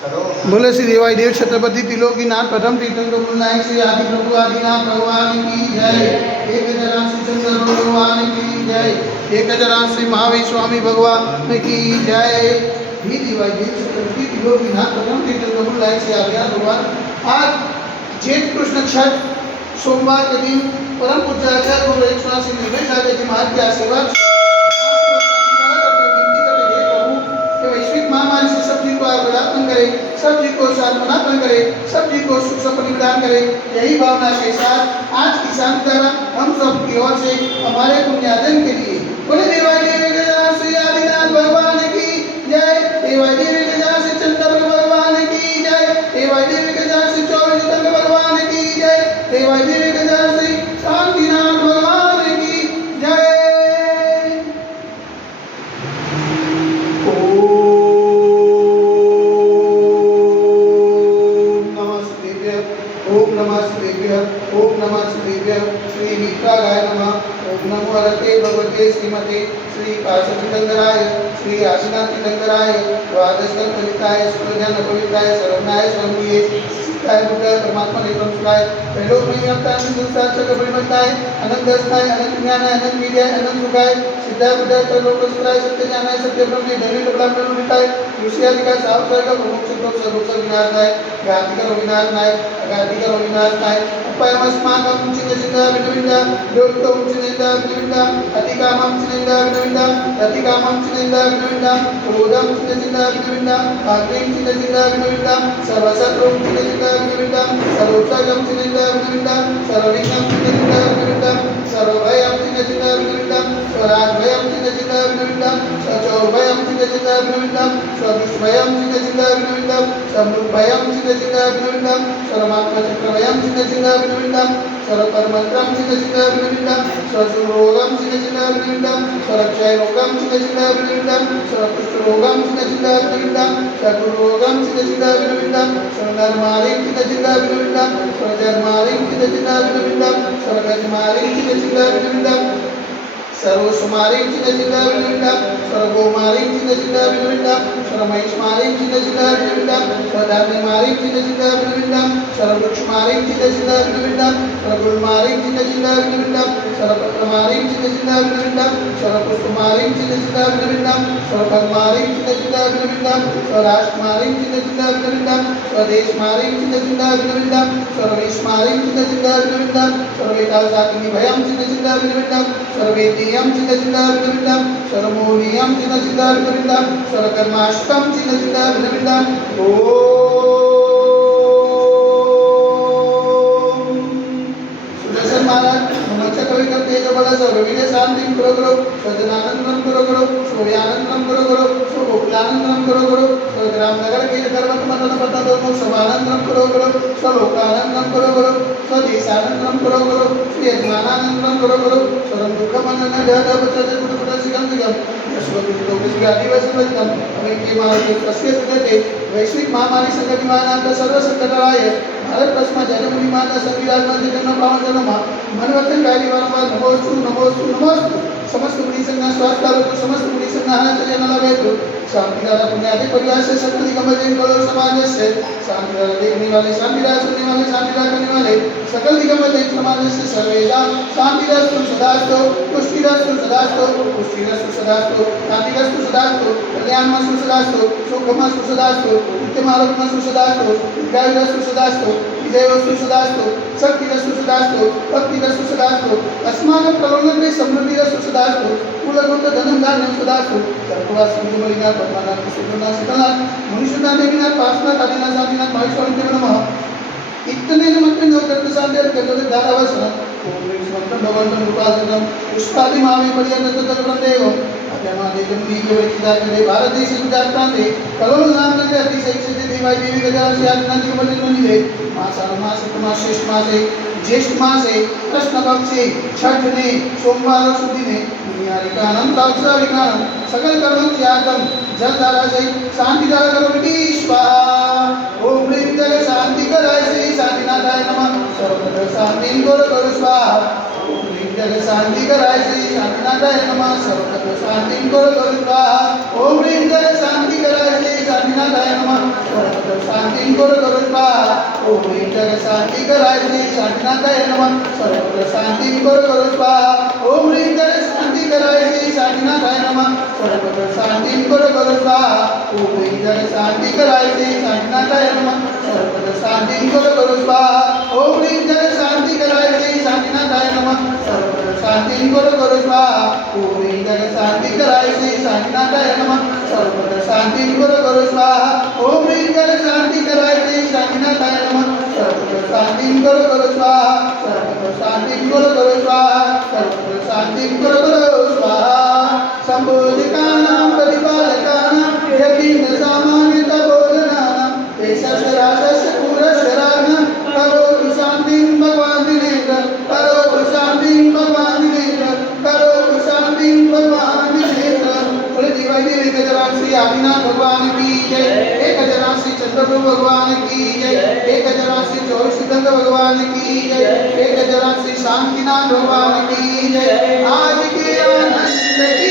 बोले श्री देवाई देव छत्रपति त्रिलोकीनाथ प्रथम तीर्थंकर गुरुनायक श्री आदि प्रभु आदिनाथ भगवान की जय। एक हजार श्री चंद्र भगवान की जय। एक हजार श्री महावीर स्वामी भगवान की जय। ही देवाई देव छत्रपति त्रिलोकीनाथ प्रथम तीर्थंकर गुरुनायक श्री आदिनाथ भगवान। आज जेठ कृष्ण छठ सोमवार के दिन परम पूज्य आचार्य गुरु एक श्री निर्भय सागर जी महाराज के आशीर्वाद महामारी से सब जी को आरोग्यदान करे, सब जी को साधनापन करे, सब जी को सुख संपत्ति प्रदान करे। यही भावना के साथ आज की शांति धारा हम सब की ओर से हमारे पुण्यार्जन के लिए बोले देवाई देवी गजा श्री आदिनाथ भगवान की जय। देवाई देवी गजा श्री चंद्र भगवान की जय। देवाई देवी गजा श्री 24 तंग भगवान की जय। देवाई देवी गजा श्री शांतिनाथ भगवान की जय। ओम नमः शिवाय। श्री मित्राय नमः। ओम नमो हरते भगवते श्रीमते श्री पार्श्वतीर्थंकराय श्री आशीनाथ तीर्थंकराय द्वादशकल्प कविताय सुप्रज्ञान कविताय सर्वज्ञाय सर्वज्ञे सिद्धाय बुद्धाय परमात्मा निरंजनाय पहलो में अवतार में दूसरा चक्र परिमताय अनंत दस्ताय अनंत ज्ञान अनंत विद्या अनंत सुखाय सिद्धाय बुद्धाय त्रिलोक सुखाय सत्य ज्ञानाय सत्य ब्रह्म दैनिक ब्रह्म मिटाय ऋषियादिका सावसर्ग प्रमुख चक्र सर्वोच्च विनाशनाय घातिकर विनाशनाय अघातिकर विनाशनाय अपयमस्माकं चिन्ता विनविन्दा दोक्तो चिन्ता विनविन्दा अतिकामं चिन्ता विनविन्दा अतिकामं चिन्ता विनविन्दा क्रोधं चिन्ता विनविन्दा आग्नें चिन्ता विनविन्दा सर्वशत्रुं चिन्ता विनविन्दा सर्वोत्सर्गं चिन्ता विनविन्दा सर्वविघ्नं चिन्ता विनविन्दा सर्वभयं चिन्ता विनविन्दा स्वराज्भयं चिन्ता विनविन्दा सचौर्भयं चिन्ता विनविन्दा स्वदुष्भयं चिन्ता विनविन्दा समृद्धभयं चिन्ता विनविन्दा सर्वात्मचक्रभयं चिन्ता विनविन्दा सर्वकर्मत्रं चिन्ता विनविन्दा सर्वरोगं चिन्ता विनविन्दा सर्वक्षयरोगं चिन्ता विनविन्दा सर्वकुष्ठरोगं चिन्ता विनविन्दा सर्वरोगं चिन्ता विनविन्दा सर्वधर्मारिं चिन्ता विनविन्दा सर्वजन्मारिं चिन्ता विनविन्दा सर्वगजमारिं चिन्ता विनविन्दा सर्वसुमारिं चिन्ता विनविन्दा सर्वगोमारिं चिन्ता विनविन्दा सर्वमहिष्मारिं चिन्ता विनविन्दा सर्वधान्यमारिं चिन्ता विनविन्दा सर्ववृक्षमारिं चिन्ता विनविन्दा सर्वगुणमारिं चिन्ता विनविन्दा सर्वपत्रमारिं चिन्ता विनविन्दा सर्वपुष्पमारिं चिन्ता विनविन्दा सर्वफलमारिं चिन्ता विनविन्दा सर्वराष्ट्रमारिं चिन्ता विनविन्दा स्वदेशमारिं चिन्ता विनविन्दा सर्ववेशमारिं चिन्ता विनविन्दा सर्वेकाशाग्निभयं चिन्ता विनविन्दा सर्वेतीयं चिन्ता विनविन्दा सर्वमोनियं चिन्ता विनविन्दा सर्वकर्माष्टकं चिन्ता विनविन्दा सुदर्शन महाराज चक्र करते बल सर्वविदे शांति करो करो सजनानंदम करो करो सूर्यानंदम करो करो स्वगोकुलानंदम करो करो स्वग्राम नगर के गर्वत मंडल पता दो सभानंदम करो करो स्वलोकानंदम करो करो स्वदेशानंदम करो करो श्रीयजमानानंदम करो करो सर्व दुख मनन ढ बचते कुट कुट सिगम सिगम वैश्विक महामारी संकट निवारणार्थ सर्व संकटाय भारत तस्मा जनमुनिमान संविधान जन्म पावन जन्म मनवचन कार्य वारंवार नमोस्तु नमोस्तु नमोस्तु समस्त मुनि संघ स्वास्थ्य आरोग्य समस्त मुनि संघ जन लभेतु शांतिदारा पुण्यादि परिवार से सकल दिगंब जैन करो समाज से शांतिदारा देखने वाले शांतिदारा सुनने वाले शांतिदारा करने वाले सकल दिगंब जैन समाज से सर्वेदा शांतिदास्तु सदास्तु पुष्टिदास्तु सदास्तु पुष्टिदास्तु सदास्तु शांतिदास्तु सदास्तु कल्याणमस्तु सदास्तु सुखमस्तु सदास्तु नित्यमारोग्यमस्तु सदास्तु दीर्घायुरस्तु सदास्तु विजयवस्तु सदास्तु शक्तिरस्तु सदास्तु भक्तिरस्तु सदास्तु अस्माकं प्रलोभने समृद्धिरस्तु सदास्तु कुलगुण धनं धान्यं सदास्तु सर्ववास सुमलिना पद्मनाथ सुब्रना सीतानाथ मुनिषुना देवीनाथ पार्श्वनाथ आदिनाथ शांतिनाथ महेश्वरं नमः इतने मंत्र जो करते साधे करते धारावसन ओम मंत्र भगवंतं उपासनं पुष्पादि मावे पर्यंत तत्प्रदेव अत्यमादेजं दीके वैदिकार्ये भारत देश गुजरात प्रांते कलोल नाम नगरे अतिशय सिद्धि देवाई देवी गजानन श्रीनाथ जी मंदिर मंदिरे मासार मास श्रेष्ठ मासे ज्येष्ठ मासे कृष्ण पक्षे छठ ने सोमवार शुद्धि ने दुनियारिकानम साक्षाविकानम सकल कर्म त्यागम जल धारा से शांति धारा करो बेटी स्वाहा ओम ह्रीं जग शांति कराय श्री शांतिनाथाय नमः सर्वत्र शांति करो स्वाहा ओम ह्रीं जग शांति कराय श्री शांतिनाथाय नमः सर्वत्र शांति करो स्वाहा ओम ह्रीं जग शांति कराय श्री शांतीनाथाय नमः सर्वत्र शांती करो स्वाहा ओम ह्रीं जग शांती कराय श्री शांतीनाथाय नमः सर्वत्र शांती करो स्वाहा ओम ह्रीं जग शांती कराय श्री शांतीनाथाय नमः सर्वत्र शांती करो स्वाहा ओम ह्रीं जग शांती कराय श्री शांतीनाथाय नमः सर्वत्र शांती करो स्वाहा ओम ह्रीं जग शांती कराय श्री शांतीनाथाय नमः सर्वत्र शांती करो स्वाहा ओम ह्रीं जग शांती कराय श्री शांतीनाथाय नमः सर्वत्र शांती करो स्वाहा ओम ह्रीं जग शांती कराय श्री शांतीनाथाय नमः सर्वत्र शांती करो स्वाहा सर्वत्र शांती करो स्वाहा सर्वत्र शांती करो स्वाहा संबोधिकानां प्रतिपादकानां यज्ञ सामान्यता बोधनानां यशस्राशस्य पुरस्सराणां करोतु शान्तिं भगवान् दिनेन्द्र करोतु शान्तिं भगवान् दिनेन्द्र करोतु शान्तिं भगवान् दिनेन्द्र। बोले दिवाली गजराज श्री आदिनाथ भगवान की जय, एक गजराज श्री चंद्रप्रभु भगवान की जय, एक गजराज श्री चौरसिद्धंग भगवान की जय, एक गजराज श्री शांतिनाथ भगवान की जय। आज के आनंद की